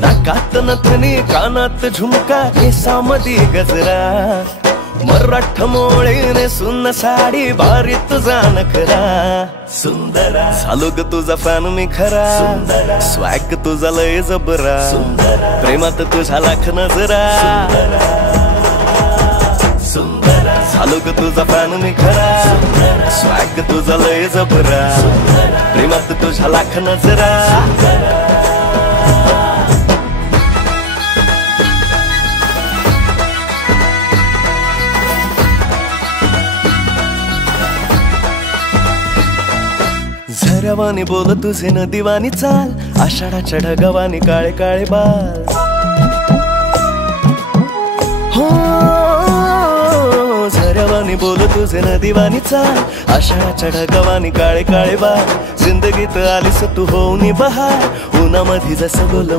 नाकात नथनी कानात झुमका केसामधी गजरा मराठ मोळीने सुन्न साडी भारी तुझा नखरा सुंदरा झालो ग तुझा फॅन मी खरा स्वॅग तुझा लय जबरा प्रेमात तुझा लाख नजरा झालो ग तुझा फॅन मी खरा स्वॅग तुझा लय जबरा प्रेमात तुझा लाख नजरा झऱ्यावानी बोल तुझे नदीवानी चाल आषाढाच्या ढगावानी काळे काळे बाल हो झऱ्यावानी बोल तुझे नदीवानी चाल आषाढाच्या ढगावानी काळे काळे बाल जिंदगीत आलीस तू होऊन बहार उन्हामध्ये जसं बोल